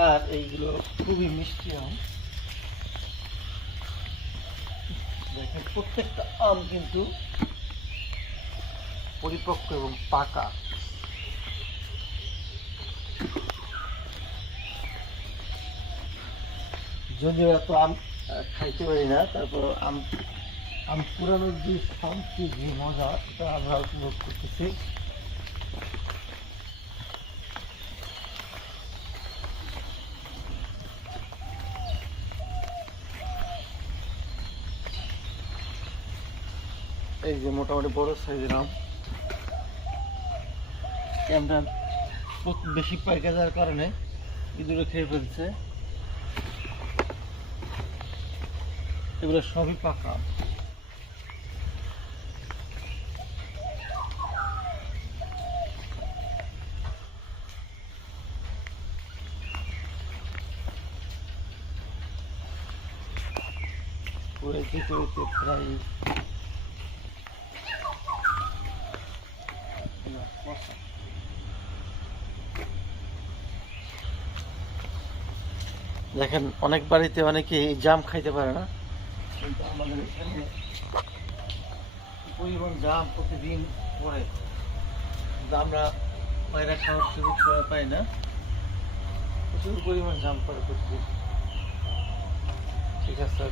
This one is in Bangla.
আর এইগুলো খুবই মিষ্টি আম। দেখেন প্রত্যেকটা আম কিন্তু পরিপক্ক এবং পাকা। যদিও এত আম খাইতে পারি না, তারপর আম আম পুরানোর যে শান্তি, যে মজা, এটা আমরা উপভোগ করতেছি। এই যে মোটামুটি বড় সাইজের আম। আমরা বেশি পাইকা যাওয়ার কারণে ইঁদুরে খেয়ে ফেলছে। এগুলো সবই পাকা। প্রায়। দেখেন অনেক বাড়িতে অনেকে জাম খাইতে পারে না। কিন্তু আমাদের এখানে পরিমাণ জাম প্রতিদিন পড়ে। আমরা পায়রা খাওয়ার সুযোগ সময় পাই না। প্রচুর পরিমাণ জাম পড়ে প্রতিদিন। ঠিক আছে